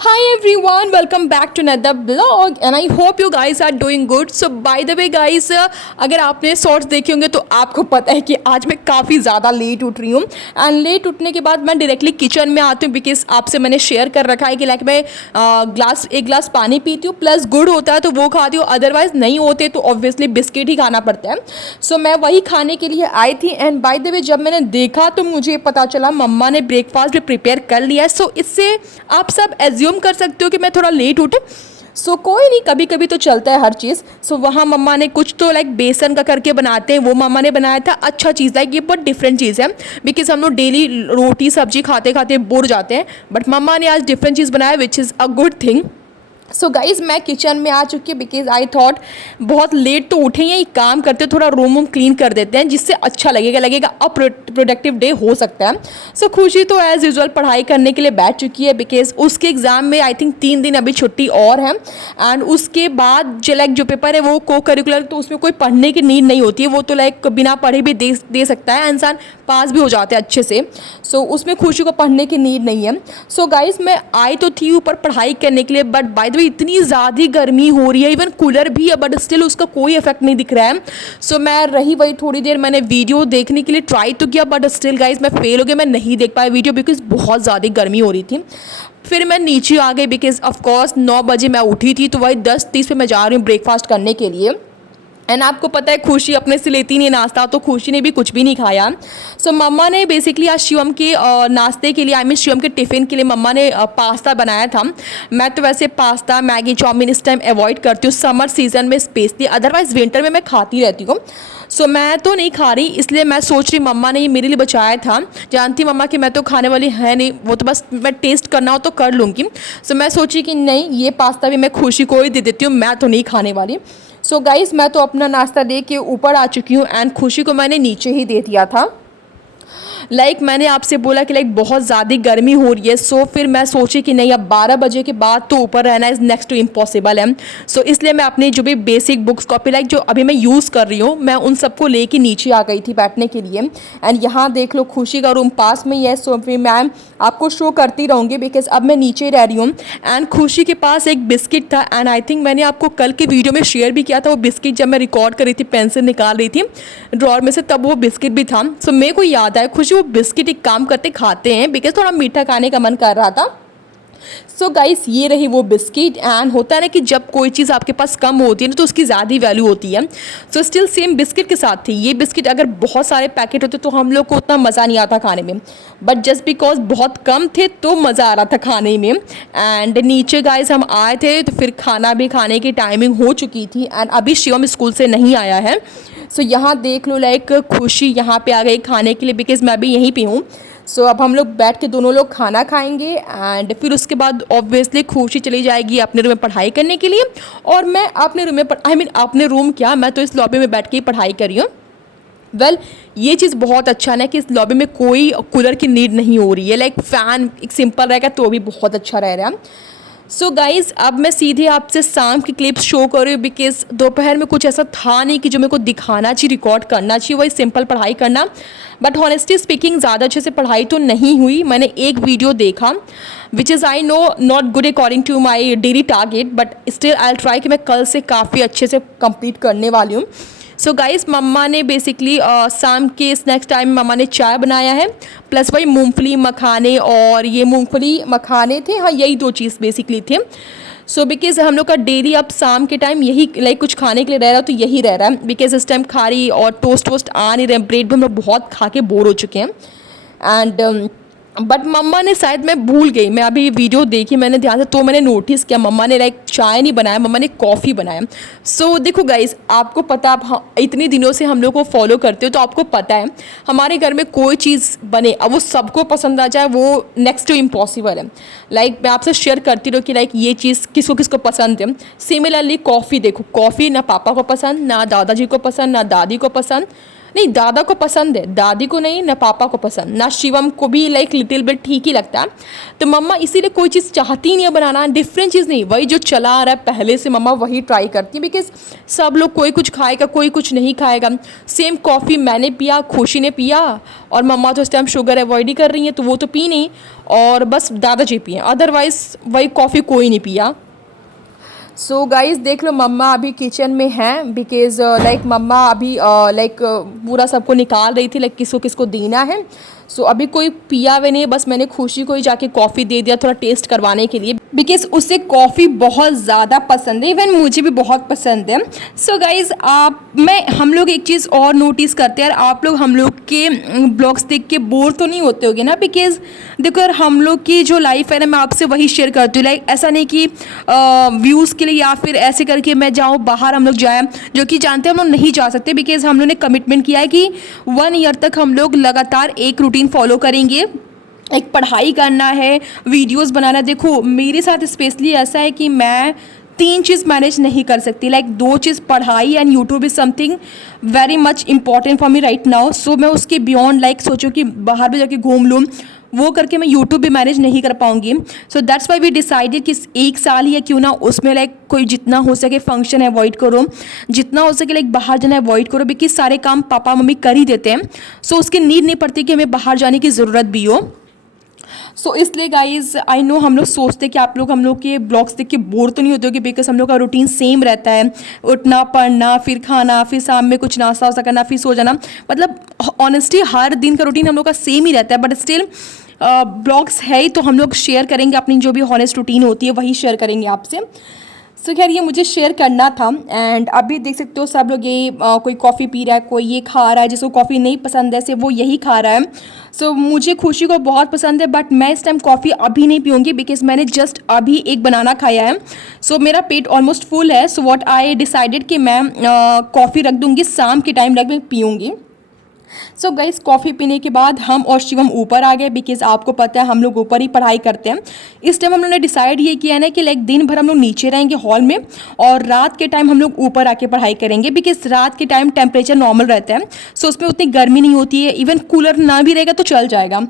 Hi everyone, welcome back to another vlog and I hope you guys are doing good. So by the way guys, अगर आपने shorts देखे होंगे तो आपको पता है कि आज मैं काफ़ी ज़्यादा लेट उठ रही हूँ एंड लेट उठने के बाद मैं डायरेक्टली किचन में आती हूँ बिकॉज आपसे मैंने शेयर कर रखा है कि लाइक मैं एक गिलास पानी पीती हूँ प्लस गुड़ होता है तो वो खाती हूँ, अदरवाइज नहीं होते तो ऑब्वियसली बिस्किट ही खाना पड़ता है। सो मैं वही खाने के लिए आई थी एंड बाय द वे जब मैंने देखा तो मुझे पता चला मम्मा ने ब्रेकफास्ट भी प्रिपेयर कर लिया है। सो इससे आप सब एज्यूम कर सकते हो कि मैं थोड़ा लेट उठे। सो कोई नहीं, कभी कभी तो चलता है हर चीज़। सो वहाँ मम्मा ने कुछ तो लाइक बेसन का करके बनाते हैं, वो मम्मा ने बनाया था। अच्छा चीज़ लाइक ये बहुत डिफरेंट चीज़ है बिकॉज हम लोग डेली रोटी सब्जी खाते खाते बोर जाते हैं, बट मम्मा ने आज डिफरेंट चीज़ बनाया which is a good thing. So guys मैं किचन में आ चुकी हूँ बिकॉज आई थॉट बहुत लेट तो उठे हैं, एक काम करते थोड़ा रूम वूम क्लीन कर देते हैं जिससे अच्छा लगेगा अब प्रोडक्टिव डे हो सकता है। सो खुशी तो एज़ यूजुअल पढ़ाई करने के लिए बैठ चुकी है बिकॉज उसके एग्ज़ाम में आई थिंक 3 दिन अभी छुट्टी और है एंड उसके बाद जो लाइक जो पेपर है वो को करिकुलर, तो उसमें कोई पढ़ने की नीड नहीं होती है, वो तो लाइक बिना पढ़े भी दे सकता है इंसान, पास भी हो जाते हैं अच्छे से। सो उसमें खुशी को पढ़ने की नीड नहीं है। सो गाइज़ मैं आई तो थी ऊपर पढ़ाई करने के लिए, बट बाय द वे इतनी ज़्यादा गर्मी हो रही है, इवन कूलर भी है बट स्टिल उसका कोई इफेक्ट नहीं दिख रहा है। सो मैं रही वही, थोड़ी देर मैंने वीडियो देखने के लिए ट्राई तो किया बट स्टिल गाइज़ मैं फेल हो गया, मैं नहीं देख पाया वीडियो बिकॉज बहुत ज़्यादा गर्मी हो रही थी। फिर मैं नीचे आ गई बिकॉज ऑफकोर्स 9 बजे मैं उठी थी, तो वही 10:30 पे मैं जा रही हूँ ब्रेकफास्ट करने के लिए। एंड आपको पता है खुशी अपने से लेती नहीं नाश्ता, तो खुशी ने भी कुछ भी नहीं खाया। सो मम्मा ने बेसिकली आज शिवम के नाश्ते के लिए, आई मीन शिवम के टिफ़िन के लिए मम्मा ने पास्ता बनाया था। मैं तो वैसे पास्ता मैगी चाउमीन इस टाइम अवॉइड करती हूँ समर सीजन में स्पेशली, अदरवाइज विंटर में मैं खाती रहती हूँ। सो मैं तो नहीं खा रही, इसलिए मैं सोच रही मम्मा ने ये मेरे लिए बचाया था। जानती मम्मा कि मैं तो खाने वाली है नहीं, वो तो बस मैं टेस्ट करना हो तो कर लूँगी। सो मैं सोची कि नहीं, ये पास्ता भी मैं खुशी को ही दे देती हूँ, मैं तो नहीं खाने वाली। सो गाइज़ मैं तो अपना नाश्ता दे के ऊपर आ चुकी हूँ एंड खुशी को मैंने नीचे ही दे दिया था। मैंने आपसे बोला कि बहुत ज़्यादा गर्मी हो रही है, सो फिर मैं सोची कि नहीं अब 12 बजे के बाद तो ऊपर रहना इज़ नेक्स्ट टू इम्पॉसिबल है। सो इसलिए मैं अपनी जो भी बेसिक बुक्स कॉपी जो अभी मैं यूज़ कर रही हूँ, मैं उन सबको लेके नीचे आ गई थी बैठने के लिए। एंड यहाँ देख लो खुशी का रूम पास में ही है, सो फिर मैं आपको शो करती रहूँगी बिकॉज अब मैं नीचे रह रही हूँ। एंड खुशी के पास एक बिस्किट था एंड आई थिंक मैंने आपको कल के वीडियो में शेयर भी किया था वो बिस्किट, जब मैं रिकॉर्ड कर रही थी पेंसिल निकाल रही थी ड्रॉर में से, तब वो बिस्किट भी था। सो मेरे को याद आया खुशी वो बिस्किट एक काम करते खाते हैं बिकॉज थोड़ा मीठा खाने का मन कर रहा था। सो गाइस ये रही वो बिस्किट एंड होता है ना कि जब कोई चीज़ आपके पास कम होती है ना तो उसकी ज़्यादा वैल्यू होती है। सो स्टिल सेम बिस्किट के साथ थी ये बिस्किट, अगर बहुत सारे पैकेट होते तो हम लोग को उतना मज़ा नहीं आता खाने में, बट जस्ट बिकॉज बहुत कम थे तो मज़ा आ रहा था खाने में। एंड नीचे गाइस हम आए थे तो फिर खाना भी खाने की टाइमिंग हो चुकी थी एंड अभी शिवम स्कूल से नहीं आया है। सो यहाँ देख लो खुशी यहाँ पे आ गई खाने के लिए बिकॉज मैं भी यहीं पे हूँ। सो अब हम लोग बैठ के दोनों लोग खाना खाएंगे एंड फिर उसके बाद ऑब्वियसली खुशी चली जाएगी अपने रूम में पढ़ाई करने के लिए और मैं अपने रूम में अपने रूम क्या, मैं तो इस लॉबी में बैठ के ही पढ़ाई कर रही हूँ। ये चीज़ बहुत अच्छा है कि इस लॉबी में कोई कूलर की नीड नहीं हो रही है, फ़ैन एक सिंपल रहेगा तो भी बहुत अच्छा रह रहा है। सो गाइज़ अब मैं सीधे आपसे शाम की क्लिप्स शो कर रही हूँ बिकॉज दोपहर में कुछ ऐसा था नहीं कि जो मेरे को दिखाना चाहिए रिकॉर्ड करना चाहिए, वही सिंपल पढ़ाई करना। बट हॉनेस्टली स्पीकिंग ज़्यादा अच्छे से पढ़ाई तो नहीं हुई। मैंने एक वीडियो देखा which is I know not good according to my daily target, but still I try कि मैं कल से काफ़ी अच्छे से कंप्लीट करने वाली हूँ। सो गाइस मम्मा ने बेसिकली शाम के स्नैक्स टाइम मम्मा ने चाय बनाया है प्लस वही मूंगफली मखाने, और ये मूंगफली मखाने थे, हाँ यही 2 चीज़ बेसिकली थे। सो बिकॉज हम लोग का डेली अब शाम के टाइम यही कुछ खाने के लिए रह रहा है तो यही रह रहा है बिकॉज इस टाइम खारी और टोस्ट वोस्ट आ नहीं रहे, ब्रेड भी हम लोग बहुत खा के बोर हो चुके हैं। एंड बट मम्मा ने शायद, मैं भूल गई, मैं अभी वीडियो देखी मैंने ध्यान से तो मैंने नोटिस किया मम्मा ने चाय नहीं बनाया, मम्मा ने कॉफ़ी बनाया। सो देखो गाइस आपको पता, आप इतने दिनों से हम लोग को फॉलो करते हो तो आपको पता है हमारे घर में कोई चीज़ बने अब वो सबको पसंद आ जाए वो नेक्स्ट टू इम्पॉसिबल है। मैं आपसे शेयर करती रहूँ कि ये चीज़ किसको किसको पसंद है। सिमिलरली कॉफ़ी देखो, कॉफ़ी ना पापा को पसंद, ना दादाजी को पसंद, ना दादी को पसंद, नहीं, दादा को पसंद है, दादी को नहीं, ना पापा को पसंद, ना शिवम को भी लाइक लिटिल बिट ठीक ही लगता है। तो मम्मा इसीलिए कोई चीज़ चाहती नहीं है बनाना, डिफरेंट चीज़ नहीं, वही जो चला आ रहा है पहले से मम्मा वही ट्राई करती है। बिकॉज सब लोग कोई कुछ खाएगा कोई कुछ नहीं खाएगा। सेम कॉफ़ी मैंने पिया, खुशी ने पिया, और मम्मा तो इस टाइम शुगर अवॉइड ही कर रही हैं तो वो तो पी नहीं, और बस दादाजी पिए, अदरवाइज़ वही कॉफ़ी कोई नहीं पिया। सो गाइस देख लो मम्मा अभी किचन में हैं, बिकॉज लाइक मम्मा अभी लाइक पूरा सबको निकाल रही थी, लाइक किसको किसको देना है। सो अभी कोई पिया हुए नहीं है, बस मैंने खुशी को ही जाके कॉफ़ी दे दिया थोड़ा टेस्ट करवाने के लिए, बिकॉज उसे कॉफ़ी बहुत ज़्यादा पसंद है, इवन मुझे भी बहुत पसंद है। सो गाइज हम लोग एक चीज़ और नोटिस करते हैं यार, आप लोग हम लोग के ब्लॉग्स देख के बोर तो नहीं होते होगे ना, बिकॉज देखो यार हम लोग की जो लाइफ है ना मैं आपसे वही शेयर करती हूँ। लाइक ऐसा नहीं कि व्यूज़ के लिए या फिर ऐसे करके मैं जाऊँ बाहर हम लोग जाएँ, जो कि जानते हैं हम लोग नहीं जा सकते, बिकॉज हम लोग ने कमिटमेंट किया है कि 1 ईयर तक हम लोग लगातार एक रूटीन फॉलो करेंगे। एक पढ़ाई करना है, वीडियोस बनाना। देखो मेरे साथ स्पेशली ऐसा है कि मैं 3 चीज़ मैनेज नहीं कर सकती, लाइक 2 चीज़ पढ़ाई and YouTube is something very much important for me right now. So मैं उसके बियॉन्ड लाइक सोचूं कि बाहर भी जाके घूम लूँ, वो करके मैं यूट्यूब भी मैनेज नहीं कर पाऊंगी। So that's why we decided कि 1 साल ही है क्यों ना उसमें लाइक कोई जितना हो सके फंक्शन अवॉइड करो, जितना हो सके लाइक बाहर जाना अवॉइड करो, बिकॉज सारे काम पापा मम्मी कर ही देते हैं। सो उसकी नीड नहीं पड़ती कि हमें बाहर जाने की ज़रूरत भी हो। सो इसलिए गाइज आई नो हम लोग सोचते हैं कि आप लोग हम लोग के ब्लॉग्स देख के बोर तो नहीं होते हो, कि बिकॉज हम लोग का रूटीन सेम रहता है, उठना पढ़ना फिर खाना फिर शाम में कुछ नाश्ता वास्ता करना फिर सो जाना, मतलब ऑनेस्टली हर दिन का रूटीन हम लोग का सेम ही रहता है। बट स्टिल ब्लॉग्स है ही तो हम लोग शेयर करेंगे, अपनी जो भी हॉनेस्ट रूटीन होती है वही शेयर करेंगे आपसे। सो खैर ये मुझे शेयर करना था। एंड अभी देख सकते हो सब लोग ये कोई कॉफ़ी पी रहा है, कोई ये खा रहा है, जिसको कॉफ़ी नहीं पसंद है सिर्फ वो यही खा रहा है। सो मुझे खुशी को बहुत पसंद है, बट मैं इस टाइम कॉफ़ी अभी नहीं पीऊँगी, बिकॉज मैंने जस्ट अभी एक बनाना खाया है। सो मेरा पेट ऑलमोस्ट फुल है। सो व्हाट आई डिसाइडेड कि मैं कॉफ़ी रख दूँगी, शाम के टाइम रख पीऊँगी। सो गाइस कॉफ़ी पीने के बाद हम और शिवम ऊपर आ गए, बिकॉज आपको पता है हम लोग ऊपर ही पढ़ाई करते हैं। इस टाइम हम लोगों ने डिसाइड ये किया ना कि लाइक दिन भर हम लोग नीचे रहेंगे हॉल में, और रात के टाइम हम लोग ऊपर आके पढ़ाई करेंगे, बिकॉज रात के टाइम टेम्परेचर नॉर्मल रहता है। सो उसमें उतनी गर्मी नहीं होती है, इवन कूलर ना भी रहेगा तो चल जाएगा।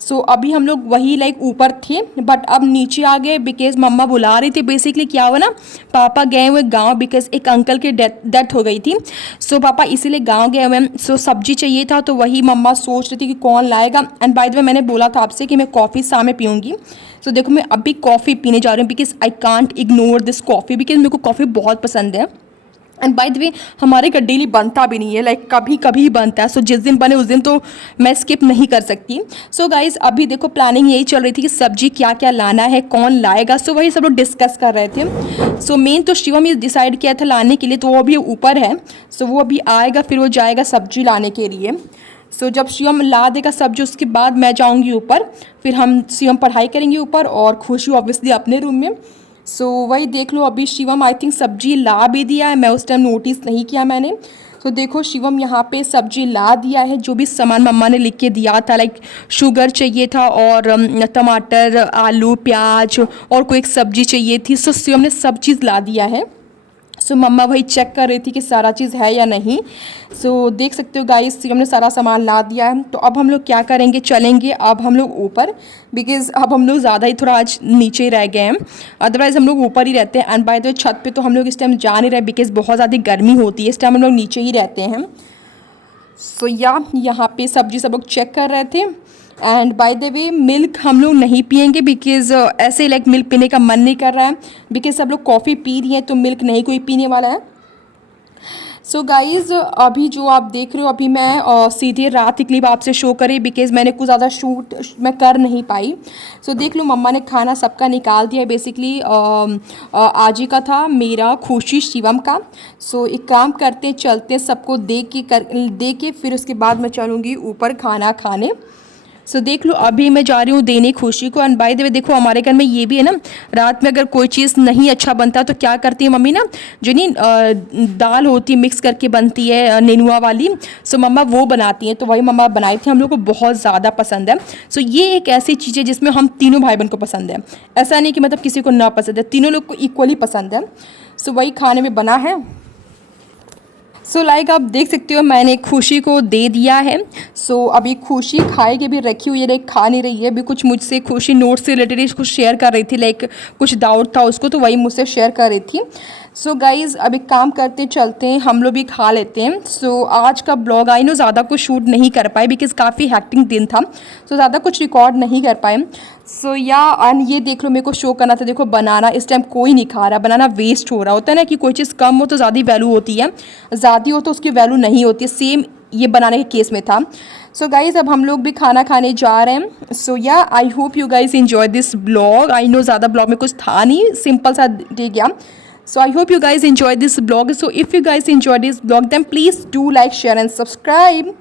सो अभी हम लोग वही लाइक ऊपर थे, बट अब नीचे आ गए बिकॉज मम्मा बुला रही थी। बेसिकली क्या हुआ ना, पापा गए हुए गांव, बिकॉज एक अंकल की डेथ हो गई थी। सो पापा इसीलिए गांव गए हुए हैं। सो सब्जी चाहिए था तो वही मम्मा सोच रही थी कि कौन लाएगा। एंड बाय द वे मैंने बोला था आपसे कि मैं कॉफ़ी शाम में पीऊँगी। सो देखो मैं अभी कॉफ़ी पीने जा रही हूँ, because I can't ignore this coffee, because मेरे को कॉफ़ी बहुत पसंद है। एंड बाय द वे हमारे घर डेली बनता भी नहीं है, लाइक कभी कभी बनता है। सो जिस दिन बने उस दिन तो मैं स्किप नहीं कर सकती। सो गाइज अभी देखो प्लानिंग यही चल रही थी कि सब्जी क्या क्या लाना है, कौन लाएगा। सो वही सब लोग डिस्कस कर रहे थे। सो मेन तो शिवम ये डिसाइड किया था लाने के लिए, तो वो अभी ऊपर है। सो वो अभी आएगा फिर वो जाएगा सब्जी लाने के लिए। सो जब शिवम ला देगा सब्जी उसके बाद मैं जाऊँगी ऊपर, फिर हम शिवम पढ़ाई करेंगे ऊपर और खुशी ऑब्वियसली अपने रूम में। सो वही देख लो अभी शिवम आई थिंक सब्जी ला भी दिया है, मैं उस टाइम नोटिस नहीं किया मैंने। तो देखो शिवम यहाँ पे सब्जी ला दिया है, जो भी सामान मम्मा ने लिख के दिया था, लाइक शुगर चाहिए था और टमाटर आलू प्याज और कोई एक सब्जी चाहिए थी। सो शिवम ने सब चीज़ ला दिया है। सो मम्मा वही चेक कर रही थी कि सारा चीज़ है या नहीं। सो देख सकते हो गाइस शिवम ने सारा सामान ला दिया है। तो अब हम लोग क्या करेंगे, चलेंगे अब हम लोग ऊपर, बिकॉज अब हम लोग ज़्यादा ही थोड़ा आज नीचे ही रह गए हैं, अदरवाइज़ हम लोग ऊपर ही रहते हैं। एंड बाय द वे छत पे तो हम लोग इस टाइम जा नहीं रहे, बिकॉज बहुत ज़्यादा गर्मी होती है, इस टाइम हम लोग नीचे ही रहते हैं। सो यहाँ पे सब्जी सब लोग चेक कर रहे थे। And by the way milk हम लोग नहीं पियेंगे, बिकॉज ऐसे लाइक मिल्क पीने का मन नहीं कर रहा है, बिकॉज सब लोग कॉफ़ी पी रही हैं तो मिल्क नहीं कोई पीने वाला है। सो गाइज़ अभी जो आप देख रहे हो अभी मैं सीधे रात की क्लिप आपसे शो करी, बिकॉज मैंने कुछ ज़्यादा शूट मैं कर नहीं पाई। सो देख लो मम्मा ने खाना सबका निकाल दिया, बेसिकली आज ही का था मेरा, खुशी शिवम का। सो एक काम करते चलते सबको दे के फिर उसके बाद मैं चलूँगी ऊपर खाना खाने। सो देख लो अभी मैं जा रही हूँ देने खुशी को। एंड बाय द वे देखो हमारे घर में ये भी है ना, रात में अगर कोई चीज़ नहीं अच्छा बनता तो क्या करती है मम्मी ना, जो नहीं दाल होती मिक्स करके बनती है नेनुआ वाली, सो मम्मा वो बनाती हैं। तो वही मम्मा बनाई थी, हम लोग को बहुत ज़्यादा पसंद है। सो ये एक ऐसी चीज़ है जिसमें हम तीनों भाई बहन को पसंद है, ऐसा नहीं कि मतलब किसी को ना पसंद है, तीनों लोग को इक्वली पसंद है। सो वही खाने में बना है। सो लाइक आप देख सकते हो मैंने खुशी को दे दिया है। सो अभी खुशी खाए के भी रखी हुई है, लाइक खा नहीं रही है। अभी कुछ मुझसे खुशी नोट से रिलेटेड कुछ शेयर कर रही थी, लाइक कुछ डाउट था उसको, तो वही मुझसे शेयर कर रही थी। सो गाइज़ अब एक काम करते चलते हैं, हम लोग भी खा लेते हैं। सो आज का ब्लॉग आई नो ज़्यादा कुछ शूट नहीं कर पाए बिकॉज़ काफ़ी हैक्टिंग दिन था, सो ज़्यादा कुछ रिकॉर्ड नहीं कर पाए। सो या एंड ये देख लो, मेरे को शो करना था, देखो बनाना इस टाइम कोई नहीं खा रहा, बनाना वेस्ट हो रहा होता है ना, कि कोई चीज़ कम हो तो ज़्यादा वैल्यू होती है, ज़्यादा हो तो उसकी वैल्यू नहीं होती है। सेम ये बनाने के केस में था। सो गाइज़ अब हम लोग भी खाना खाने जा रहे हैं। सो या I hope you guys enjoy this blog. I know ज़्यादा ब्लॉग में कुछ था नहीं, सिंपल सा डे गया। So I hope you guys enjoyed this vlog. So if you guys enjoyed this vlog, then please do like, share and subscribe.